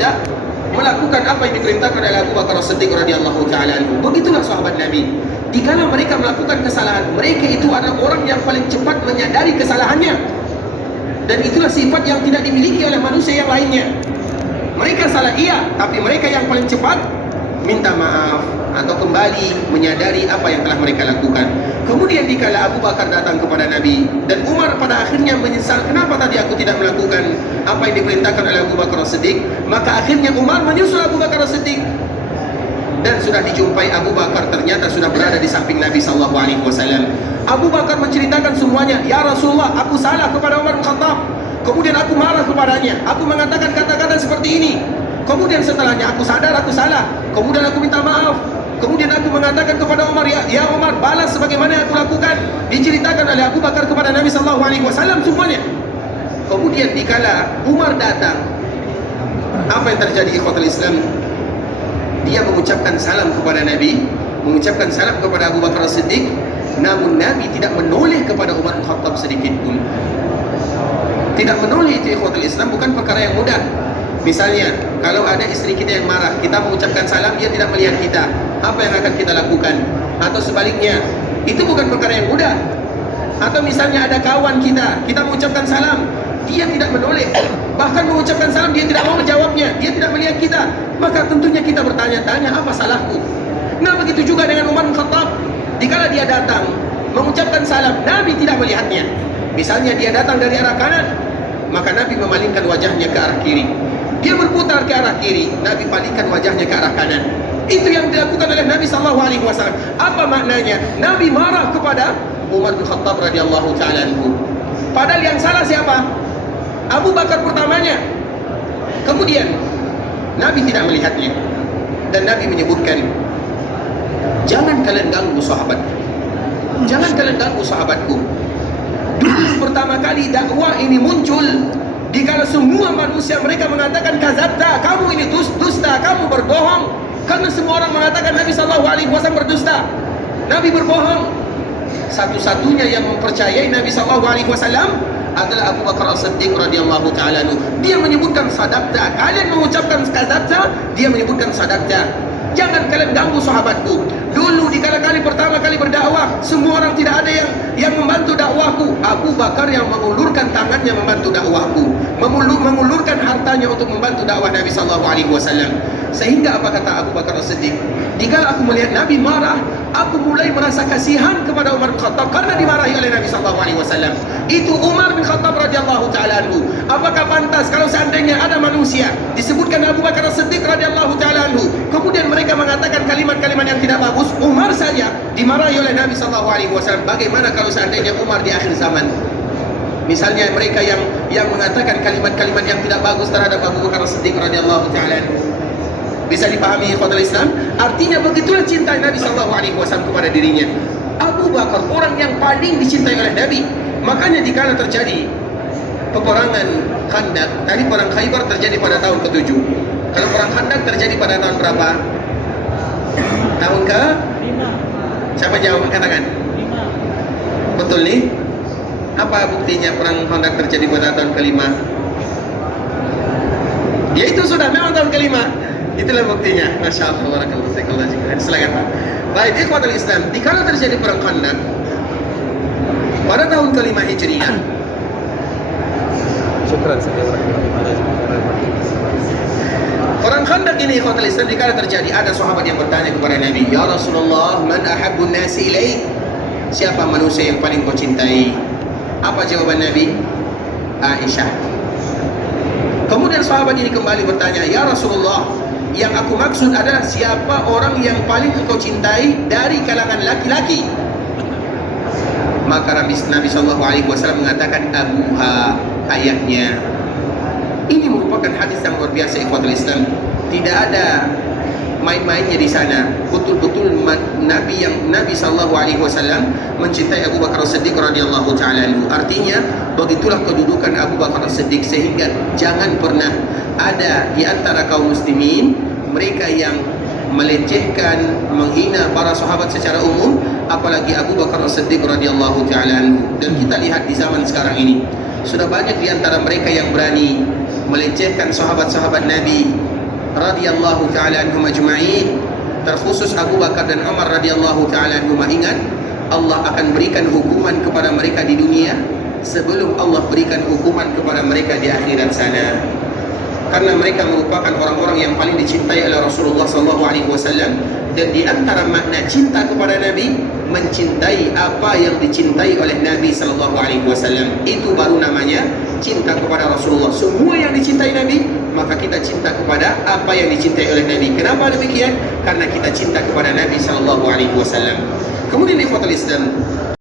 tidak melakukan apa yang diperintahkan oleh Abu Bakar As-Siddiq radhiyallahu taala anhu. Begitulah sahabat Nabi. Dikala mereka melakukan kesalahan, mereka itu adalah orang yang paling cepat menyadari kesalahannya. Dan itulah sifat yang tidak dimiliki oleh manusia yang lainnya. Mereka salah iya, tapi mereka yang paling cepat minta maaf atau kembali menyadari apa yang telah mereka lakukan. Kemudian dikala Abu Bakar datang kepada Nabi dan Umar pada akhirnya menyesal, kenapa tadi aku tidak melakukan apa yang diperintahkan oleh Abu Bakar As-Siddiq, maka akhirnya Umar menyusul Abu Bakar As-Siddiq dan sudah dijumpai Abu Bakar ternyata sudah berada di samping Nabi SAW. Abu Bakar menceritakan semuanya, ya Rasulullah, aku salah kepada Umar bin Khattab, kemudian aku marah kepadanya, aku mengatakan kata-kata seperti ini. Kemudian setelahnya aku sadar aku salah, kemudian aku minta maaf, kemudian aku mengatakan kepada Umar, ya Umar, balas sebagaimana yang aku lakukan. Diceritakan oleh Abu Bakar kepada Nabi SAW semuanya. Kemudian dikala Umar datang, apa yang terjadi ikhwatul Islam? Dia mengucapkan salam kepada Nabi, mengucapkan salam kepada Abu Bakar As-Siddiq, namun Nabi tidak menoleh kepada Umar bin Khattab sedikit pun. Tidak menoleh itu ikhwatul Islam bukan perkara yang mudah. Misalnya, kalau ada istri kita yang marah, kita mengucapkan salam, dia tidak melihat kita, apa yang akan kita lakukan? Atau sebaliknya, itu bukan perkara yang mudah. Atau misalnya ada kawan kita, kita mengucapkan salam, dia tidak menoleh, bahkan mengucapkan salam dia tidak mau menjawabnya, dia tidak melihat kita, maka tentunya kita bertanya-tanya, apa salahku? Nah, begitu juga dengan Umar bin Khattab. Dikala dia datang mengucapkan salam, Nabi tidak melihatnya. Misalnya dia datang dari arah kanan, maka Nabi memalingkan wajahnya ke arah kiri. Dia berputar ke arah kiri, Nabi palingkan wajahnya ke arah kanan. Itu yang dilakukan oleh Nabi SAW. Apa maknanya? Nabi marah kepada Umar bin Khattab radhiyallahu taala anhu. Padahal yang salah siapa? Abu Bakar pertamanya. Kemudian Nabi tidak melihatnya. Dan Nabi menyebutkan, jangan kalian ganggu sahabat. Jangan kalian ganggu sahabatku. Dulu pertama kali dakwah ini muncul, dikala semua manusia mereka mengatakan kadzabta, kamu ini dusta, kamu berbohong. Karena semua orang mengatakan Nabi SAW berdusta, Nabi berbohong. Satu-satunya yang mempercayai Nabi SAW adalah Abu Bakar As-Siddiq radhiyallahu taala anhu. Dia menyebutkan sadaqta, kalian mengucapkan kadzabta, dia menyebutkan sadaqta. Jangan kalian ganggu sahabatku. Dulu dikala kali pertama kali berdakwah, semua orang tidak ada yang membantu dakwahku. Abu Bakar yang mengulurkan tangannya membantu dakwahku, mengulurkan hartanya untuk membantu dakwah Nabi SAW. Sehingga apa kata Abu Bakar As-Siddiq? Dikala aku melihat Nabi marah, aku mulai merasa kasihan kepada Umar bin Khattab karena dimarahi oleh Nabi SAW. Itu Umar bin Khattab radhiyallahu taala anhu. Apakah pantas kalau seandainya ada manusia disebutkan Abu Bakar As-Siddiq radhiyallahu taala anhu, kemudian mereka mengatakan kalimat-kalimat yang tidak bagus? Umar saja dimarahi oleh Nabi SAW. Bagaimana kalau seandainya Umar di akhir zaman? Misalnya mereka yang mengatakan kalimat-kalimat yang tidak bagus terhadap Abu Bakar As-Siddiq radhiyallahu taala anhu. Bisa dipahami ikhwatul Islam? Artinya begitulah cinta Nabi SAW kepada dirinya. Abu Bakar orang yang paling dicintai oleh Nabi. Makanya dikala terjadi peperangan Khandaq, tadi perang Khaybar terjadi pada tahun ke-7. Kalau perang Khandaq terjadi pada tahun berapa? Tahun ke-5. Siapa jawab? Katakan. 5. Betul nih? Apa buktinya perang Khandaq terjadi pada tahun ke-5? Ya itu sudah memang tahun ke-5. Itulah buktinya. Masya Allah, barakallahu. Silakan Pak. Baik, ikhwatul Islam, dikala terjadi perang Khandaq pada tahun ke-5 Hijriah. Syukran. Perang Khandaq ini ikhwatul Islam dikala terjadi, ada sahabat yang bertanya kepada Nabi, ya Rasulullah, man ahabbun nasi ilaik? Siapa manusia yang paling kau cintai? Apa jawaban Nabi? Aisyah. Kemudian sahabat ini kembali bertanya, ya Rasulullah, yang aku maksud adalah siapa orang yang paling engkau cintai dari kalangan laki-laki? Maka Nabi SAW mengatakan abuha, ayahnya. Ini merupakan hadis yang luar biasa ikhwatul Islam. Tidak ada main-mainnya di sana. Betul-betul Nabi SAW mencintai Abu Bakar As-Siddiq radhiyallahu taala anhu. Artinya begitulah kedudukan Abu Bakar As-Siddiq, sehingga jangan pernah ada di antara kaum muslimin mereka yang melecehkan, menghina para sahabat secara umum, apalagi Abu Bakar As-Siddiq radhiyallahu taala anhu. Dan kita lihat di zaman sekarang ini sudah banyak di antara mereka yang berani melecehkan sahabat-sahabat Nabi, radhiyallahu taala anhum ajma'in, terkhusus Abu Bakar dan Umar radhiyallahu taala anhum, ingat Allah akan berikan hukuman kepada mereka di dunia sebelum Allah berikan hukuman kepada mereka di akhirat sana. Karena mereka merupakan orang-orang yang paling dicintai oleh Rasulullah SAW, dan di antara makna cinta kepada Nabi, mencintai apa yang dicintai oleh Nabi SAW. Itu baru namanya cinta kepada Rasulullah. Semua yang dicintai Nabi, maka kita cinta kepada apa yang dicintai oleh Nabi. Kenapa demikian? Karena kita cinta kepada Nabi SAW. Kemudian ikhwatul Islam,